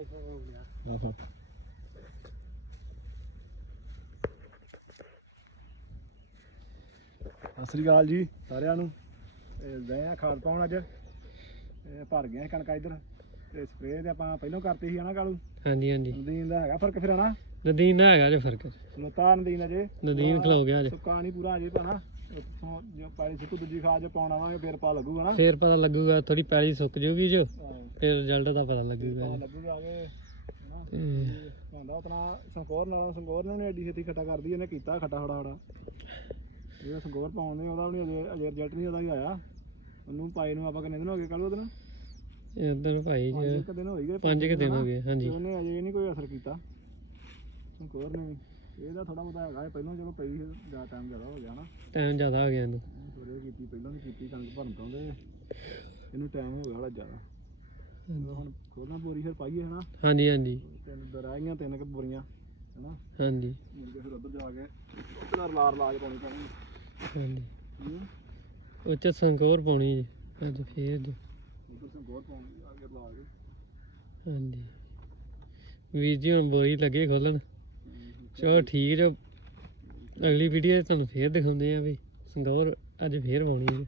IPhone ਹੋ ਗਿਆ ਆਹੋ। ਸਤਿ ਸ੍ਰੀ ਅਕਾਲ ਜੀ ਸਾਰਿਆਂ ਨੂੰ। ਇਹ ਗਏ ਆ ਖਾਦ ਪਾਉਣ ਅੱਜ। ਇਹ ਭਰ ਗਏ ਆ ਕਣਕਾਂ ਇੱਧਰ। ਤੇ ਸਪਰੇਅ ਤੇ ਆਪਾਂ ਪਹਿਲਾਂ ਕਰਤੀ ਸੀ ਹਨਾ ਕਾਲੂ? ਹਾਂਜੀ ਹਾਂਜੀ। ਨਦੀਨ ਦਾ ਹੈਗਾ ਫ਼ਰਕ ਫਿਰ ਹਨਾ? ਨਦੀਨ ਦਾ ਹੈਗਾ ਜੇ ਫ਼ਰਕ। ਲੋਤਾ ਨਦੀਨ ਅਜੇ? ਨਦੀਨ ਖਲੋ ਗਿਆ ਜੇ ਸੁੱਕਾ ਨਹੀਂ ਪੂਰਾ ਅਜੇ ਪਾਣਾ ਉੱਥੋਂ ਜੋ ਪਾਣੀ ਸੁੱਕੂ ਦੂਜੀ ਖਾਦ ਜੋ ਪਾਉਣ ਆਵਾਂਗੇ ਫਿਰ ਪਾ ਲੱਗੂਗਾ ਨਾ। ਫੇਰ ਪਤਾ ਲੱਗੂਗਾ ਥੋੜੀ ਪੈਲੀ ਸੁੱਕ ਜੂਗੀ ਜੋ ਫਿਰ ਰਿਜ਼ਲਟ ਦਾ ਪਤਾ ਲੱਗੂਗਾ ਪਤਾ ਜੀ। ਲੱਗੂਗਾ ਆਗੇ ਹਨਾ। ਤੇ ਕਹਿੰਦਾ ਉਤਨਾ ਸੰਕੋਰ ਨਾਲ ਸੰਕੋਰ ਨੇ ਐਡੀ ਛੇਤੀ ਖੱਟਾ ਕਰਦੀ ਇਹਨੇ ਕੀਤਾ ਖੱਟਾ ਖੜਾ ਖੜਾ ਜਿਹੜਾ ਸੰਕੋਰ ਪਾਉਂਦੇ ਉਹਦਾ ਵੀ ਨੀ ਅਜੇ ਅਜੇ ਰਿਜ਼ਲਟ ਨਹੀਂ ਉਹਦਾ ਹੀ ਆਇਆ। ਉਹਨੂੰ ਨੂੰ ਆਪਾਂ ਕਿੰਨੇ ਦਿਨ ਹੋ ਗਏ ਕੱਲ ਉਹਦੇ ਨਾਲ? ਇਧਰ ਭਾਈ ਪੰਜ ਜੀ ਇੱਕ ਦਿਨ ਹੋ ਹੀ ਗਏ ਪੰਜ ਕੁ ਦਿਨ ਹਨਾ? ਹੋ ਗਏ ਤੇ ਹਾਂਜੀ ਉਹਨੇ ਅਜੇ ਨਹੀਂ ਕੋਈ ਅਸਰ ਕੀਤਾ। ਸੰਕੋਰ ਨੇ ਵੀ। ਇਹਦਾ ਥੋੜਾ ਬਹੁਤਾ ਹੈਗਾ ਇਹ ਪਹਿਲਾਂ ਚਲੋ ਪਈ ਜ਼ਿਆਦਾ ਟਾਈਮ ਜ਼ਿਆਦਾ ਹੋ ਗਿਆ ਨਾ ਟਾਈਮ ਜ਼ਿਆਦਾ ਹੋ ਗਿਆ ਇਹਨੂੰ। ਥੋੜੇ ਕੀਤੀ ਪਹਿਲਾਂ ਨਹੀਂ ਕੀਤੀ ਕਣਕ ਭਰਨ ਤੋਂ ਤੇ ਇਹਨੂੰ ਟਾਈਮ ਹੋ ਗਿਆ ਹਲਾ ਜ਼ਿਆਦਾ। ਹੁਣ ਖੋਲਣਾ ਬੋਰੀ ਫਿਰ ਪਾਈਏ ਹਨਾ। ਹਾਂਜੀ ਹਾਂਜੀ। ਤਿੰਨ ਦਰਾਈਆਂ ਤਿੰਨ ਕੁ ਬੋਰੀਆਂ ਹਨਾ। ਹਾਂਜੀ। ਮੁੜ ਕੇ ਫਿਰ ਉੱਧਰ ਜਾ ਕੇ ਉੱਧਰ ਲਾਰ ਲਾ ਕੇ ਪਾਉਣੀ ਪੈਣੀ। ਹਾਂਜੀ। ਉਹ ਚ ਸੰਕੋਰ ਪਾਉਣੀ ਜੀ। ਅੱਜ ਫੇਰ ਜੀ। ਉੱਧਰ ਸੰਗੋਰ ਪਾਉਣੀ ਆ ਕੇ ਲਾ ਕੇ। ਹਾਂਜੀ। ਵੀਰ ਜੀ ਹੁਣ ਬੋਰੀ ਲੱਗੇ ਖੋਲਣ। ਚਲੋ ਠੀਕ ਜੋ। ਅਗਲੀ ਵੀਡੀਓ ਤੁਹਾਨੂੰ ਫੇਰ ਦਿਖਾਉਂਦੇ ਆ ਵੀ ਸੰਗੌਰ ਅੱਜ ਫੇਰ ਪਾਉਣੀ ਹੈ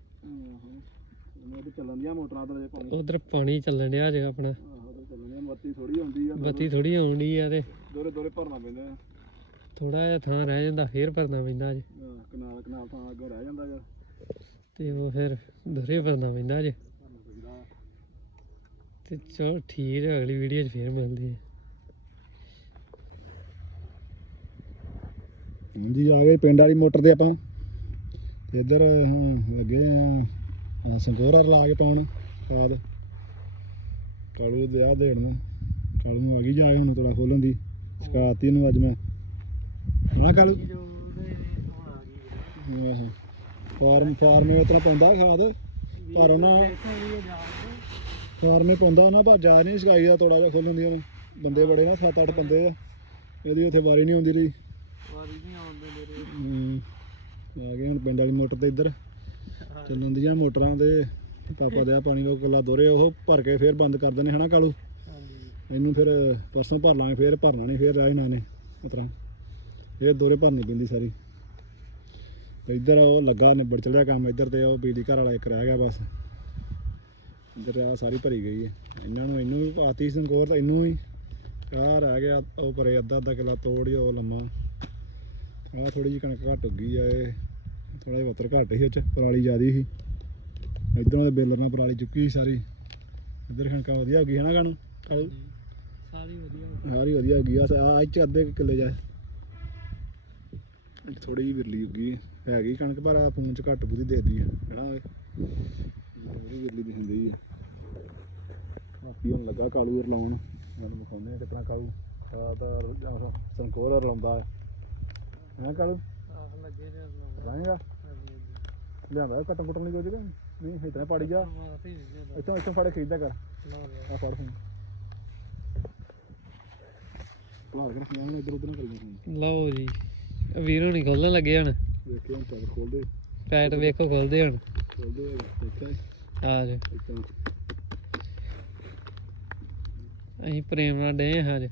ਉਹਨੇ ਤੇ ਚੱਲਣ ਦੀਆਂ ਮੋਟਰਾਂ ਤੇ ਪਾਣੀ ਉਧਰ ਪਾਣੀ ਚੱਲਣ ਡਿਆ ਜੇ ਆਪਣਾ। ਬੱਤੀ ਥੋੜੀ ਆਉਂਦੀ ਆ। ਬੱਤੀ ਥੋੜੀ ਆਉਣੀ ਆ ਤੇ ਦੋਰੇ ਦੋਰੇ ਭਰਨਾ ਪੈਂਦਾ। ਥੋੜਾ ਜਿਹਾ ਥਾਂ ਰਹਿ ਜਾਂਦਾ ਫੇਰ ਭਰਨਾ ਪੈਂਦਾ ਅੱਜ ਕਨਾਲ ਕਨਾਲ ਤਾਂ ਅੱਗੇ ਰਹਿ ਜਾਂਦਾ ਯਾਰ ਤੇ ਉਹ ਫਿਰ ਦੋਰੇ ਭਰਨਾ ਪੈਂਦਾ ਜੇ। ਭਰਨਾ ਪੈਂਦਾ। ਆ। ਤੇ ਚਲੋ ਠੀਕ ਹੈ ਅਗਲੀ ਵੀਡੀਓ 'ਚ ਫੇਰ ਮਿਲਦੇ ਆ। ਹਾਂਜੀ, ਆ ਗਏ ਪਿੰਡ ਵਾਲੀ ਮੋਟਰ ਤੇ ਆਪਾਂ। ਤੇ ਇੱਧਰ ਹੁਣ ਲੱਗੇ ਆ ਸੰਗੋਰਾ ਲਾ ਕੇ ਪਾਉਣ ਖਾਦ ਕਾਲੂ ਦੇ ਆ ਦੇਣ ਨੂੰ। ਕਾਲੂ ਨੂੰ ਆ ਗਈ ਜਾਏ ਹੁਣ ਥੋੜਾ ਖੋਲਣ ਦੀ। ਸਕਾਤੀ ਨੂੰ ਅੱਜ ਮੈਂ। ਹਾਂ, ਕਾਲੂ? ਆਹੋ। ਫਾਰਮ, ਫਾਰਮੇ ਇਤਨਾ ਪੈਂਦਾ ਖਾਦ? ਪਰ ਉਹਨਾਂ ਫਾਰਮੇ ਪੈਂਦਾ ਉਹਨਾਂ ਪਰ ਜਾ ਨਹੀਂ ਸਕਾਈ ਦਾ ਥੋੜਾ ਜਿਹਾ ਖੋਲਣ ਦੀ ਬੰਦੇ ਬੜੇ ਨਾ 7-8 ਬੰਦੇ ਆ। ਇਹਦੀ ਉੱਥੇ ਵਾਰੀ ਨਹੀਂ ਆਉਂਦੀ ਰਹੀ ਵਾਰੀ ਨਹੀਂ ਆਉਂਦੇ ਮੇਰੇ ਹਮ, ਆ ਗਏ ਹੁਣ ਪਿੰਡ ਵਾਲੀ ਮੋਟਰ ਤੇ ਇੱਧਰ। ਚੱਲਣ ਦੀਆਂ ਮੋਟਰਾਂ ਤੇ ਪਾਪਾ ਦੇ ਆ ਪਾਣੀ ਦਾ ਕਿੱਲਾ ਦੋਰੇ ਉਹ ਭਰ ਕੇ ਫੇਰ ਬੰਦ ਕਰ ਦਿੰਦੇ ਹਨਾ ਕਾਲੂ? ਇਹਨੂੰ ਫਿਰ ਪਰਸੋਂ ਭਰ ਲਾਂਗੇ ਫੇਰ ਭਰਨਾ ਨਹੀਂ ਫੇਰ ਰਹਿ ਜਾਣਾ ਨੇ ਮਤਰਾ। ਇਹ ਦੋਰੇ ਭਰਨੀ ਪੈਂਦੀ ਸਾਰੀ। ਤੇ ਇੱਧਰ ਉਹ ਲੱਗਾ ਨਿਬੜ ਚੜਿਆ ਕੰਮ ਇੱਧਰ ਤੇ ਉਹ ਬਿਜਲੀ ਘਰ ਵਾਲਾ ਇੱਕ ਰਹਿ ਗਿਆ ਬਸ। ਇੱਧਰ ਆ ਸਾਰੀ ਭਰੀ ਗਈ ਹੈ ਇਹਨਾਂ ਨੂੰ ਇਹਨੂੰ ਵੀ ਪਾਤੀ ਸੰਗੋਰ ਤਾਂ ਇਹਨੂੰ ਵੀ। ਆਹ ਰਹਿ ਗਿਆ ਉਹ ਪਰੇ ਅੱਧਾ ਅੱਧਾ ਕਿੱਲਾ ਤੋੜ ਉਹ ਲੰਮਾ। ਆਹ ਥੋੜੀ ਜਿਹੀ ਕਣਕ ਘੱਟ ਗਈ ਆ ਇਹ। ਥੋੜਾ ਜਿਹਾ ਵੱਤਰ ਘੱਟ ਸੀ ਉਹ ਚ ਪਰਾਲੀ ਜ਼ਿਆਦੀ ਸੀ। ਇਧਰੋਂ ਦੇ ਬੇਲਰ ਨਾਲ ਪਰਾਲੀ ਚੁੱਕੀ ਸੀ ਸਾਰੀ। ਇੱਧਰ ਕਣਕਾਂ ਵਧੀਆ ਹੋ ਗਈ ਹੈ ਨਾ ਕਣ? ਕਾਲੂ ਸਾਰੀ ਵਧੀਆ ਸਾਰੀ ਵਧੀਆ ਹੋ ਗਈ ਆ ਆ ਚ ਅੱਧੇ ਕਿੱਲੇ ਜਾ। ਥੋੜੀ ਜਿਹੀ ਵਿਰਲੀ ਹੋ ਗਈ ਹੈ ਹੈਗੀ ਕਣਕ ਪਰ ਆ ਫੋਨ ਚ ਘੱਟ ਬੁੱਧੀ ਦੇਖਦੀ ਹੈ ਹੈਨਾ ਓਏ? ਥੋੜੀ ਵਿਰਲੀ ਦਿਖਦੀ ਹੈ ਬਾਕੀ ਹੁਣ ਲੱਗਾ ਕਾਲੂ ਯਾਰ ਲਾਉਣ ਮੈਨੂੰ ਦਿਖਾਉਂਦੇ ਆ ਕਿਤਨਾ ਕਾਲੂ। ਆ ਤਾਂ ਸੰਕੋਰ ਲਾਉਂਦਾ ਹੈ ਹੈ ਕਾਲੂ ਆਹ ਲੱਗੇ ਨੇ ਲਾਏਗਾ। ਲਿਆਂਦਾ ਕੱਟਣ ਕੁੱਟਣ ਲਈ ਕੁਝ ਕਿ ਨਹੀਂ ਇਤਨਾ ਪਾੜੀ ਜਾ। ਇੱਥੋਂ ਇੱਥੋਂ ਫੜੇ ਖਰੀਦਦਾ ਕਰ। ਆ ਫੜ ਫੋਨ ਭਾਲ ਕੇ ਰੱਖਣਾ ਹੁਣ ਇੱਧਰ ਉੱਧਰ ਨਾ ਕਰੀਏ ਫੋਨ ਲਓ ਜੀ। ਵੀਰੋ ਨਹੀਂ ਖੋਲਣ ਲੱਗੇ ਹੁਣ। ਵੇਖੇ ਹੁਣ ਖੋਲਦੇ। ਪੈਟ ਵੇਖੋ ਖੋਲਦੇ ਹੁਣ। ਖੋਲਦੇ ਆ ਜਾ। ਅਸੀਂ ਪ੍ਰੇਮ ਨਾਲ ਡੇ ਹਾਂ ਅੱਜ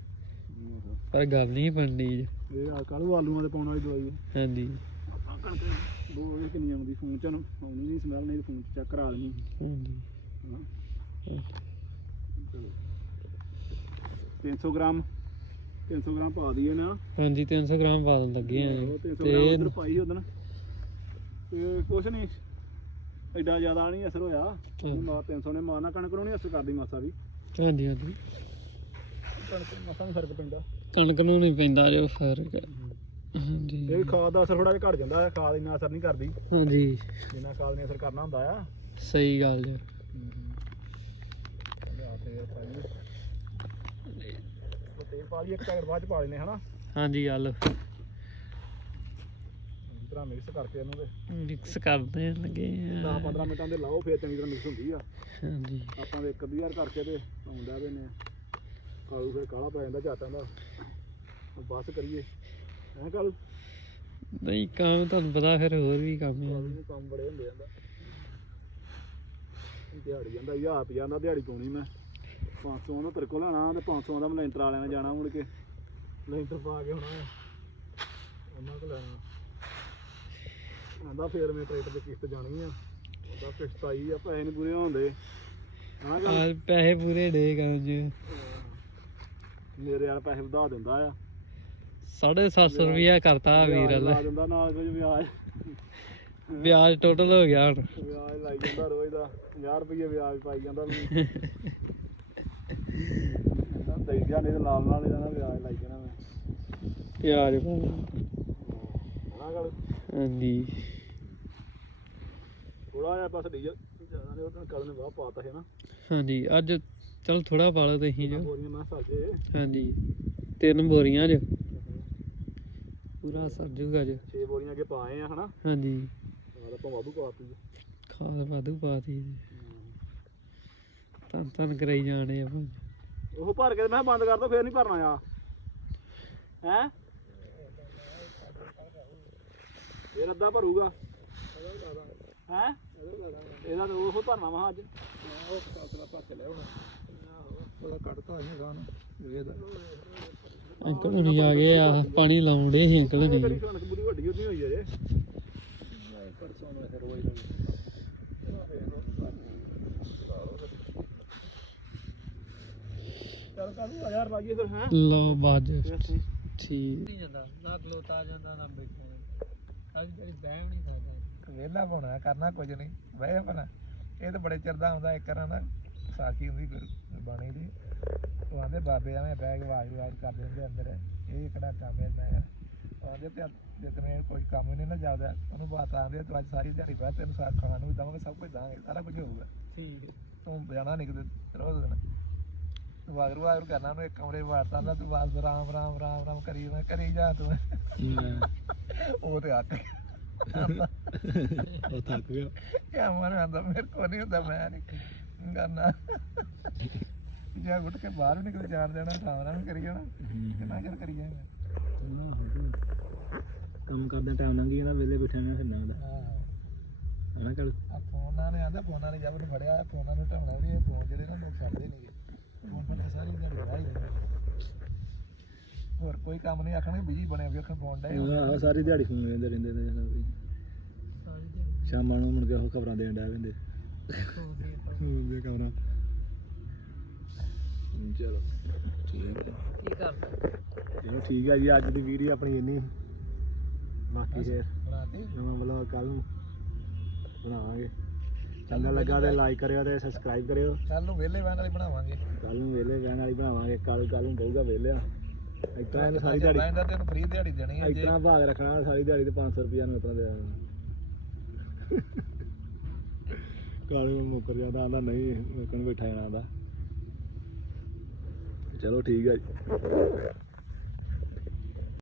ਪਰ ਗੱਲ ਨਹੀਂ ਬਣਨੀ ਇਹ ਆ ਕੱਲ ਆਲੂਆਂ ਦੇ ਪਾਉਣ ਵਾਲੀ ਦਵਾਈ ਹੈ ਹਾਂਜੀ। ਕਣਕ ਇਹ ਕਿੰਨੀ ਆਉਂਦੀ ਫੋਨ ਚ ਨੂੰ ਆਉਣੀ ਨਹੀਂ ਸਮੈਲ ਨਹੀਂ ਫੋਨ ਚ ਚੈੱਕ ਕਰਾ ਲੈਣੀ। ਹਾਂਜੀ। ਹਾਂ। 300 ਗ੍ਰਾਮ 300 ਗ੍ਰਾਮ ਪਾ ਦਈਏ ਨਾ। ਹਾਂਜੀ 300 ਗ੍ਰਾਮ ਪਾ ਦੇਣ ਲੱਗੇ ਆ ਉਹ 300 ਤੇ ਉਧਰ ਪਾਈ ਤੇ ਕੁਛ ਨਹੀਂ ਐਡਾ ਜ਼ਿਆਦਾ ਨਹੀਂ ਅਸਰ ਹੋਇਆ। ਮਾਰ 300 ਨੇ ਮਾਰਨਾ ਕਣਕ ਨੂੰ ਨਹੀਂ ਅਸਰ ਕਰਦੀ ਮਾਸਾ ਵੀ। ਹਾਂਜੀ ਹਾਂਜੀ। ਕਣਕ ਨੂੰ ਮਾਸਾ ਫ਼ਰਕ ਪੈਂਦਾ। ਕਣਕ ਨੂੰ ਨਹੀਂ ਪੈਂਦਾ ਜੋ ਫ਼ਰਕ ਹਾਂਜੀ। ਇਹ ਖਾਦ ਦਾ ਅਸਰ ਥੋੜਾ ਜਿਹਾ ਘਟ ਜਾਂਦਾ ਹੈ ਖਾਦ ਇੰਨਾ ਅਸਰ ਨਹੀਂ ਕਰਦੀ। ਹਾਂਜੀ। ਜਿੰਨਾ ਖਾਦ ਨੇ ਅਸਰ ਕਰਨਾ ਹੁੰਦਾ ਆ। ਸਹੀ ਗੱਲ ਤੇ ਪਾ ਇੱਕ ਬਾਅਦ ਚ ਪਾ ਲੈਨੇ ਹਨਾ? ਹਾਂਜੀ ਗੱਲ ਤਰ੍ਹਾਂ ਮਿਕਸ ਕਰਕੇ ਇਹਨੂੰ ਤੇ। ਮਿਕਸ ਕਰਦੇ ਲੱਗੇ 10 ਆ 15 ਮਿੰਟਾਂ ਦੇ ਲਾਓ ਫਿਰ ਚੰਗੀ ਤਰ੍ਹਾਂ ਮਿਕਸ ਹੁੰਦੀ ਆ। ਹਾਂਜੀ। ਆਪਾਂ ਇੱਕ ਅੱਧੀ ਵਾਰ ਕਰਕੇ ਤੇ ਆਉਂਦਾ ਦੇ ਨੇ ਕਾਲੂ ਫਿਰ ਕਾਲਾ ਪੈ ਜਾਂਦਾ ਝਾਟਾਂ ਦਾ। ਬਸ ਕਰੀਏ। ਹੈਂ ਕਾਲੂ? ਨਹੀਂ ਕੰਮ ਤੁਹਾਨੂੰ ਪਤਾ ਫਿਰ ਹੋਰ ਵੀ ਕੰਮ ਕਾਲੂ ਹੈ ਨੂੰ ਕੰਮ ਬੜੇ ਹੁੰਦੇ ਜਾਂਦਾ ਦਿਹਾੜੀ ਜਾਂਦਾ ਹਜ਼ਾਰ ਰੁਪਈਆ ਨਾਲ ਦਿਹਾੜੀ ਪਾਉਣੀ ਮੈਂ। 500 ਦਾ ਤੇਰੇ ਕੋਲ ਲੈਣਾ ਤੇ 500 ਦਾ ਮੈਂ ਲੈਂਟਰ ਵਾਲਿਆਂ ਨੇ ਜਾਣਾ ਮੁੜ ਕੇ। ਲੈਂਟਰ ਪਾ ਕੇ ਹੋਣਾ ਉਹਨਾਂ ਕੋਲ ਲੈਣਾ। ਆਂਦਾ ਫੇਰ ਮੈਂ ਟਰੈਕਟਰ ਦੀ ਕਿਸ਼ਤ ਜਾਣੀ ਆ। ਉਹਦਾ ਕਿਸ਼ਤ ਆਈ ਆ ਪੈਸੇ ਨਹੀਂ ਪੂਰੇ ਹੁੰਦੇ ਆ ਪੈਸੇ ਪੂਰੇ ਡੇ ਕਰਨ ਜੀ ਮੇਰੇ ਵਾਲਾ ਪੈਸੇ ਵਧਾ ਦਿੰਦਾ ਆ। 750 ਰੁਪਿਆ ਕਰਤਾ ਵੀਰ ਵਾਲਾ ਲਾ ਦਿੰਦਾ ਨਾਲ ਕੁਝ ਵਿਆਜ ਵਿਆਜ ਟੋਟਲ ਹੋ ਗਿਆ ਹੁਣ। ਵਿਆਜ ਲਾਈ ਜਾਂਦਾ ਰੋਜ਼ ਦਾ। 50 ਰੁਪਏ ਵਿਆਜ ਪਾਈ ਜਾਂਦਾ ਮੈਨੂੰ ਦਈ ਜਾ ਨਹੀਂ ਤੇ ਨਾਲ ਨਾਲ ਇਹਦਾ ਨਾ ਵਿਆਜ ਲਾਈ ਜਾਣਾ ਮੈਂ। ਵਿਆਜ ਹਾਂ ਗੱਲ। ਹਾਂਜੀ। ਥੋੜਾ ਜਿਹਾ ਬਸ ਡੀਜ਼ਲ ਜ਼ਿਆਦਾ ਨਹੀਂ ਉਹਦੇ ਕੱਲ ਨੇ ਵਾਹ ਪਾਤਾ ਹੈ ਨਾ। ਹਾਂਜੀ ਅੱਜ ਚਲ ਥੋੜਾ ਪਾ ਲਓ ਤੁਸੀਂ ਜੋ। ਬੋਰੀਆਂ ਮੈਂ ਸਾਜੇ ਹਾਂਜੀ। ਤਿੰਨ ਬੋਰੀਆਂ ਜੋ। ਪੂਰਾ ਸਰ ਜੂਗਾ ਜੋ। 6 ਬੋਰੀਆਂ ਅੱਗੇ ਪਾਏ ਆ ਹਨਾ? ਹਾਂਜੀ। ਨਾਲ ਆਪਾਂ ਵਾਧੂ ਪਾਤੀ ਖਾਦ ਵਾਧੂ ਪਾਤੀ ਤਨ ਤਨ ਕਰਾਈ ਜਾਣੇ ਆਪਾਂ ਉਹ ਭਰ ਕੇ ਤੇ ਮੈਂ ਬੰਦ ਕਰ ਦੋ ਫੇਰ ਨਹੀਂ ਭਰਨਾ ਆ। ਹੈ? ਫੇਰ ਅੱਧਾ ਭਰੂਗਾ। ਹੈ? ਇਹਦਾ ਤਾਂ ਉਹ ਭਰਨਾ ਵਾ ਅੱਜ। ਉਹ ਕਾਤਲਾ ਭਰ ਕੇ ਲੈ ਹੁਣ ਉਹਦਾ ਕੱਢਤਾ ਨਹੀਂ ਗਾਣ ਵੇਦਾ ਅੰਕਲ ਹੁਣੀ ਆ ਗਏ ਆ ਪਾਣੀ ਲਾਉਣ ਦੇ ਸੀ ਅੰਕਲ ਹੁਣੀ। ਬੁਰੀ ਵੱਡੀ ਹੁੰਦੀ ਹੋਈ ਅਜੇ ਪਰਸੋਂ ਨੂੰ ਫਿਰ ਰੋਈ ਚੱਲ ਕੱਲ ਨੂੰ ਹਜ਼ਾਰ ਲਾਈਏ ਫਿਰ ਹੈ। ਲਓ ਬਾਜ ਠੀਕ। ਨਹੀਂ ਜਾਂਦਾ ਨਾ ਖਲੋਤਾ ਜਾਂਦਾ ਨਾ ਬੈਠਾ ਅੱਜ ਜਿਹੜੀ ਬਹਿ ਨਹੀਂ ਸਕਦਾ ਵੇਲਾ ਹੋਣਾ ਕਰਨਾ ਕੁਝ ਨਹੀਂ ਬਹਿ ਆਪਣਾ ਇਹ ਤਾਂ ਬੜੇ ਚਿਰ ਦਾ ਹੁੰਦਾ ਇੱਕ ਰਾਂ ਦਾ ਸਾਖੀ ਹੁੰਦੀ ਗੁਰ- ਬਾਣੀ ਦੀ। ਉਹ ਆਂਦੇ ਬਾਬੇ ਐਵੇਂ ਬਹਿ ਕੇ ਆਵਾਜ਼ ਆਵਾਜ਼ ਕਰ ਦਿੰਦੇ ਅੰਦਰ। ਇਹ ਕਿਹੜਾ ਕੰਮ ਹੈ ਮੈਂ? ਆਂਦੇ ਤੇ ਜਿਤਨੇ ਕੋਈ ਕੰਮ ਨਹੀਂ ਨਾ ਜ਼ਿਆਦਾ। ਉਹਨੂੰ ਬਾਤ ਆਂਦੇ ਤੂੰ ਅੱਜ ਸਾਰੀ ਦਿਹਾੜੀ ਬਹਿ ਤੈਨੂੰ ਸਾਰਾ ਖਾਣਾ ਨੂੰ ਦਵਾਂਗੇ ਸਭ ਕੁਝ ਦਾਂਗੇ ਸਾਰਾ ਕੁਝ ਹੋਊਗਾ। ਠੀਕ ਤੂੰ ਜਾਣਾ ਨਹੀਂ ਕਿਤੇ ਰੋਜ਼ ਦਿਨ। ਵਾਗਰੂ ਵਾਗਰੂ ਕਰਨਾ ਨੂੰ ਇੱਕ ਕਮਰੇ ਵਾਰਤਾ ਦਾ ਤੂੰ ਬਸ ਰਾਮ ਰਾਮ ਰਾਮ ਰਾਮ ਕਰੀ ਮੈਂ ਕਰੀ ਜਾ ਤੂੰ। ਉਹ ਤੇ ਅੱਕ ਉਹ ਥੱਕ ਗਿਆ ਕਿਆ ਮਨ ਆਂਦਾ ਮੇਰੇ ਕੋ ਨਹੀਂ ਹੁੰਦਾ ਮੈਂ ਨਹੀਂ ਕਰਨਾ। ਜਾਂ ਉੱਠ ਕੇ ਬਾਹਰ ਵੀ ਨਿਕਲ ਜਾਣ ਦੇਣਾ ਰਾਮ ਰਾਮ ਕਰੀ ਜਾਣਾ ਕਿੰਨਾ ਚਿਰ ਕਰੀ ਜਾਏਗਾ ਕੰਮ ਕਰਦੇ ਟਾਈਮ ਲੰਘ ਗਿਆ ਨਾ ਵਿਹਲੇ ਬੈਠੇ ਨੇ ਫਿਰ ਲੰਘਦਾ ਹਾਂ। ਹਨਾ ਕੱਲ ਆ ਫੋਨਾਂ ਨੇ ਆਂਦਾ ਫੋਨਾਂ ਨੇ ਜਦ ਨੂੰ ਫੜਿਆ ਫੋਨਾਂ ਨੂੰ ਢਾਉਣਾ ਵੀ ਇਹ ਫੋਨ ਜਿਹੜੇ ਨਾ ਲੋਕ ਛੱਡਦੇ ਨਹੀਂਗੇ ਫੋਨ ਪਰ ਸਾਰੀ ਦਿਹਾੜੀ ਰਹਿ ਹੀ ਰਹਿੰਦੇ ਹੋਰ ਕੋਈ ਕੰਮ ਨਹੀਂ ਆਖਣਗੇ ਬਿਜ਼ੀ ਬਣੇ ਵੇਖਣ ਫੋਨ ਡੇ ਆਹੋ ਸਾਰੀ ਦਿਹਾੜੀ ਫੋਨ ਲੈਂਦੇ ਰਹਿੰਦੇ ਨੇ ਜਨਾਬ ਵੀ। ਸ਼ਾਮਾਂ ਨੂੰ ਮੁੜ ਕੇ ਉਹ ਖਬਰਾਂ ਦੇਣ ਡਿਆ ਪੈਂਦੇ। ਫੋਨ ਦੀਆਂ ਖਬਰਾਂ ਚਲੋ ਠੀਕ ਹੈ ਕੀ ਕਰਦਾ ਚਲੋ ਠੀਕ ਹੈ ਜੀ ਅੱਜ ਦੀ ਵੀਡੀਓ ਆਪਣੀ ਇੰਨੀ। ਬਾਕੀ ਫਿਰ ਬਣਾਤੀ? ਨਵਾਂ ਵਲੌਗ ਕੱਲ ਨੂੰ ਬਣਾਵਾਂਗੇ। ਚੰਗਾ ਲੱਗਾ ਤੇ ਲਾਈਕ ਕਰਿਓ ਤੇ ਸਬਸਕ੍ਰਾਈਬ ਕਰਿਓ। ਕੱਲ ਨੂੰ ਵਿਹਲੇ ਵਹਿਣ ਵਾਲੀ ਬਣਾਵਾਂਗੇ। ਕੱਲ ਨੂੰ ਵੇਲੇ ਵੈਨ ਵਾਲੀ ਬਣਾਵਾਂਗੇ ਕੱਲ ਕੱਲ ਨੂੰ ਬਹੂਗਾ ਵੇਲਿਆ ਇਤਨਾ ਇਹਨੂੰ ਸਾਰੀ ਦਿਹਾੜੀ ਇਹਦਾ ਤੈਨੂੰ ਫ੍ਰੀ ਦਿਹਾੜੀ ਦੇਣੀ ਹੈ ਜੇ। ਇਤਨਾ ਭਾਗ ਰੱਖਣਾ ਸਾਰੀ ਦਿਹਾੜੀ ਤੇ 500 ਰੁਪਿਆ ਨੂੰ ਇਤਨਾ ਦੇ ਕਾਲੇ ਨੂੰ ਮੁੱਕਰ ਜਾਂਦਾ ਆਂਦਾ ਨਹੀਂ ਮੁੱਕਣ ਬੈਠਾ ਜਾਣਾ ਆਂਦਾ। ਚਲੋ ਠੀਕ ਹੈ ਜੀ।